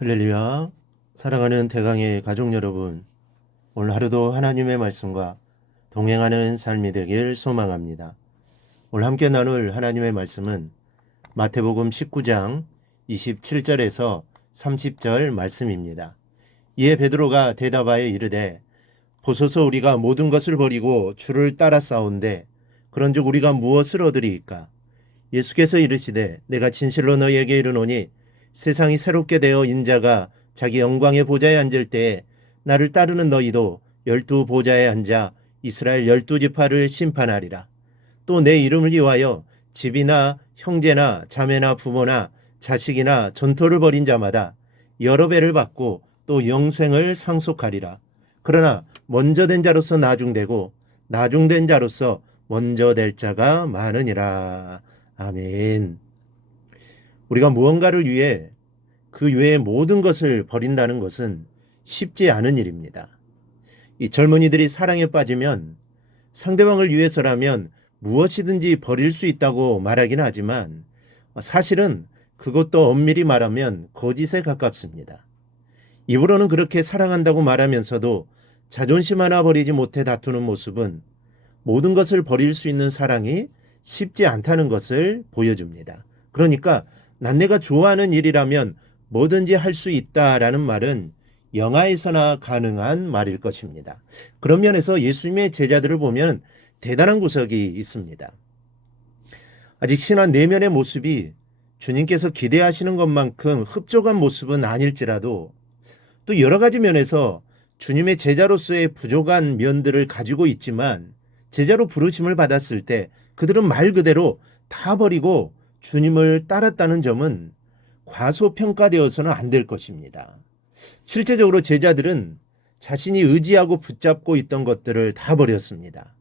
할렐루야. 사랑하는 대강의 가족 여러분, 오늘 하루도 하나님의 말씀과 동행하는 삶이 되길 소망합니다. 오늘 함께 나눌 하나님의 말씀은 마태복음 19장 27절에서 30절 말씀입니다. 이에 베드로가 대답하여 이르되 보소서, 우리가 모든 것을 버리고 주를 따라 싸운데 그런즉 우리가 무엇을 얻으리이까? 예수께서 이르시되 내가 진실로 너희에게 이르노니 세상이 새롭게 되어 인자가 자기 영광의 보좌에 앉을 때에 나를 따르는 너희도 12보좌에 앉아 이스라엘 12지파를 심판하리라. 또 내 이름을 위하여 집이나 형제나 자매나 부모나 자식이나 전토를 벌인 자마다 여러 배를 받고 또 영생을 상속하리라. 그러나 먼저 된 자로서 나중되고 나중된 자로서 먼저 될 자가 많으니라. 아멘. 우리가 무언가를 위해 그 외의 모든 것을 버린다는 것은 쉽지 않은 일입니다. 이 젊은이들이 사랑에 빠지면 상대방을 위해서라면 무엇이든지 버릴 수 있다고 말하긴 하지만 사실은 그것도 엄밀히 말하면 거짓에 가깝습니다. 입으로는 그렇게 사랑한다고 말하면서도 자존심 하나 버리지 못해 다투는 모습은 모든 것을 버릴 수 있는 사랑이 쉽지 않다는 것을 보여줍니다. 그러니까 난 내가 좋아하는 일이라면 뭐든지 할 수 있다라는 말은 영화에서나 가능한 말일 것입니다. 그런 면에서 예수님의 제자들을 보면 대단한 구석이 있습니다. 아직 신한 내면의 모습이 주님께서 기대하시는 것만큼 흡족한 모습은 아닐지라도 또 여러 가지 면에서 주님의 제자로서의 부족한 면들을 가지고 있지만 제자로 부르심을 받았을 때 그들은 말 그대로 다 버리고 주님을 따랐다는 점은 과소평가되어서는 안 될 것입니다. 실제적으로 제자들은 자신이 의지하고 붙잡고 있던 것들을 다 버렸습니다.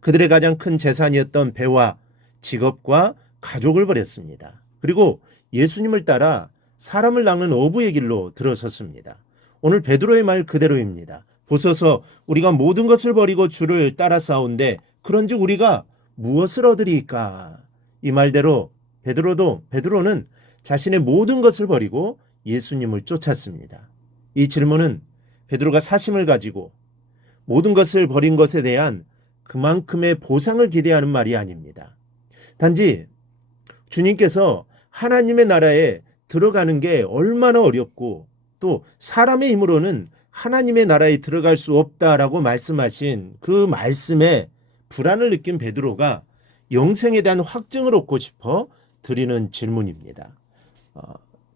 그들의 가장 큰 재산이었던 배와 직업과 가족을 버렸습니다. 그리고 예수님을 따라 사람을 낚는 어부의 길로 들어섰습니다. 오늘 베드로의 말 그대로입니다. 보소서, 우리가 모든 것을 버리고 주를 따라 싸운데 그런즉 우리가 무엇을 얻으리이까? 이 말대로 베드로는 자신의 모든 것을 버리고 예수님을 쫓았습니다. 이 질문은 베드로가 사심을 가지고 모든 것을 버린 것에 대한 그만큼의 보상을 기대하는 말이 아닙니다. 단지 주님께서 하나님의 나라에 들어가는 게 얼마나 어렵고 또 사람의 힘으로는 하나님의 나라에 들어갈 수 없다라고 말씀하신 그 말씀에 불안을 느낀 베드로가 영생에 대한 확증을 얻고 싶어 드리는 질문입니다.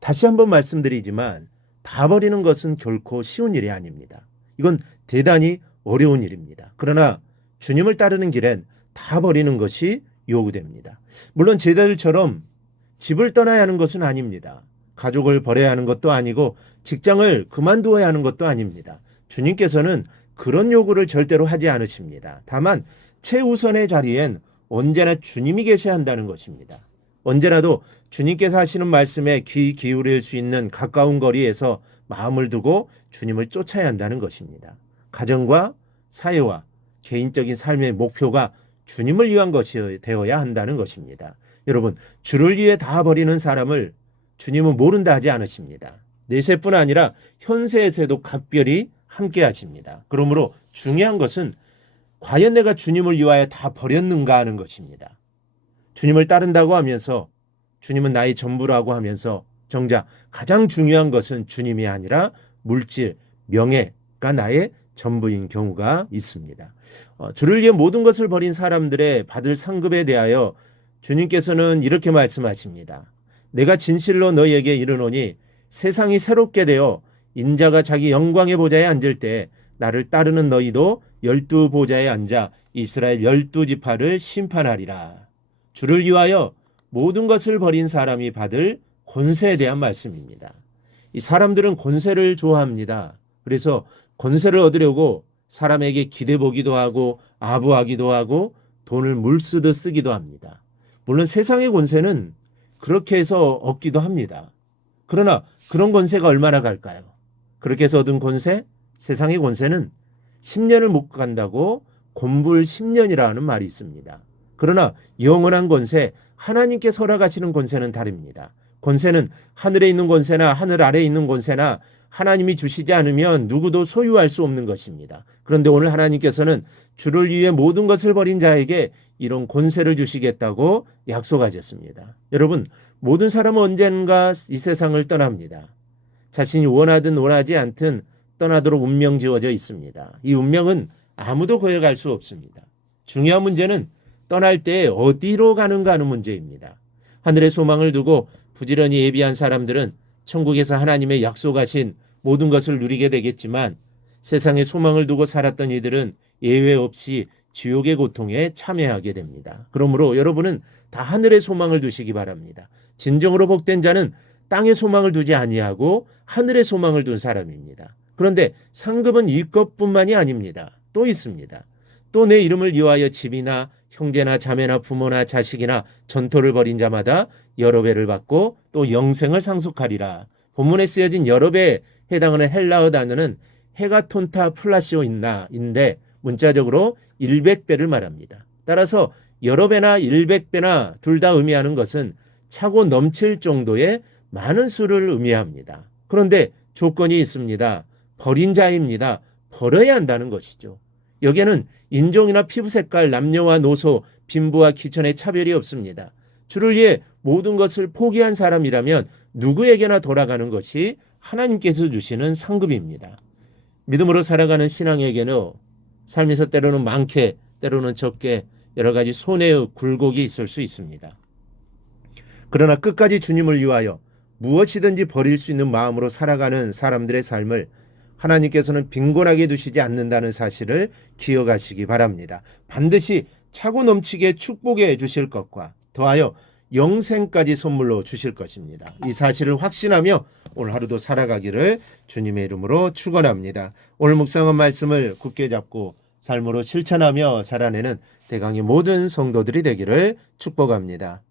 다시 한번 말씀드리지만 다 버리는 것은 결코 쉬운 일이 아닙니다. 이건 대단히 어려운 일입니다. 그러나 주님을 따르는 길엔 다 버리는 것이 요구됩니다. 물론 제자들처럼 집을 떠나야 하는 것은 아닙니다. 가족을 버려야 하는 것도 아니고 직장을 그만두어야 하는 것도 아닙니다. 주님께서는 그런 요구를 절대로 하지 않으십니다. 다만 최우선의 자리엔 언제나 주님이 계셔야 한다는 것입니다. 언제라도 주님께서 하시는 말씀에 귀 기울일 수 있는 가까운 거리에서 마음을 두고 주님을 쫓아야 한다는 것입니다. 가정과 사회와 개인적인 삶의 목표가 주님을 위한 것이 되어야 한다는 것입니다. 여러분, 주를 위해 다 버리는 사람을 주님은 모른다 하지 않으십니다. 내세뿐 아니라 현세에서도 각별히 함께 하십니다. 그러므로 중요한 것은 과연 내가 주님을 위하여 다 버렸는가 하는 것입니다. 주님을 따른다고 하면서 주님은 나의 전부라고 하면서 정작 가장 중요한 것은 주님이 아니라 물질, 명예가 나의 전부인 경우가 있습니다. 주를 위해 모든 것을 버린 사람들의 받을 상급에 대하여 주님께서는 이렇게 말씀하십니다. 내가 진실로 너희에게 이르노니 세상이 새롭게 되어 인자가 자기 영광의 보좌에 앉을 때 나를 따르는 너희도 12보좌에 앉아 이스라엘 12지파를 심판하리라. 주를 위하여 모든 것을 버린 사람이 받을 권세에 대한 말씀입니다. 이 사람들은 권세를 좋아합니다. 그래서 권세를 얻으려고 사람에게 기대보기도 하고 아부하기도 하고 돈을 물쓰듯 쓰기도 합니다. 물론 세상의 권세는 그렇게 해서 얻기도 합니다. 그러나 그런 권세가 얼마나 갈까요? 그렇게 해서 얻은 권세, 세상의 권세는 10년을 못 간다고 곤불 10년이라는 말이 있습니다. 그러나 영원한 권세, 하나님께서 허락하시는 권세는 다릅니다. 권세는 하늘에 있는 권세나 하늘 아래에 있는 권세나 하나님이 주시지 않으면 누구도 소유할 수 없는 것입니다. 그런데 오늘 하나님께서는 주를 위해 모든 것을 버린 자에게 이런 권세를 주시겠다고 약속하셨습니다. 여러분, 모든 사람은 언젠가 이 세상을 떠납니다. 자신이 원하든 원하지 않든 떠나도록 운명 지어져 있습니다. 이 운명은 아무도 거역할 수 없습니다. 중요한 문제는 떠날 때 어디로 가는가 하는 문제입니다. 하늘의 소망을 두고 부지런히 예비한 사람들은 천국에서 하나님의 약속하신 모든 것을 누리게 되겠지만 세상에 소망을 두고 살았던 이들은 예외 없이 지옥의 고통에 참여하게 됩니다. 그러므로 여러분은 다 하늘의 소망을 두시기 바랍니다. 진정으로 복된 자는 땅의 소망을 두지 아니하고 하늘의 소망을 둔 사람입니다. 그런데 상급은 이것뿐만이 아닙니다. 또 있습니다. 또 내 이름을 위하여 집이나 형제나 자매나 부모나 자식이나 전토를 벌인 자마다 여러 배를 받고 또 영생을 상속하리라. 본문에 쓰여진 여러 배에 해당하는 헬라어 단어는 헤가톤타 플라시오인데 문자적으로 100배를 말합니다. 따라서 여러 배나 100배나 둘 다 의미하는 것은 차고 넘칠 정도의 많은 수를 의미합니다. 그런데 조건이 있습니다. 버린 자입니다. 버려야 한다는 것이죠. 여기에는 인종이나 피부 색깔, 남녀와 노소, 빈부와 귀천의 차별이 없습니다. 주를 위해 모든 것을 포기한 사람이라면 누구에게나 돌아가는 것이 하나님께서 주시는 상급입니다. 믿음으로 살아가는 신앙에게는 삶에서 때로는 많게, 때로는 적게 여러 가지 손해의 굴곡이 있을 수 있습니다. 그러나 끝까지 주님을 위하여 무엇이든지 버릴 수 있는 마음으로 살아가는 사람들의 삶을 하나님께서는 빈곤하게 두시지 않는다는 사실을 기억하시기 바랍니다. 반드시 차고 넘치게 축복해 주실 것과 더하여 영생까지 선물로 주실 것입니다. 이 사실을 확신하며 오늘 하루도 살아가기를 주님의 이름으로 축원합니다. 오늘 묵상한 말씀을 굳게 잡고 삶으로 실천하며 살아내는 대강의 모든 성도들이 되기를 축복합니다.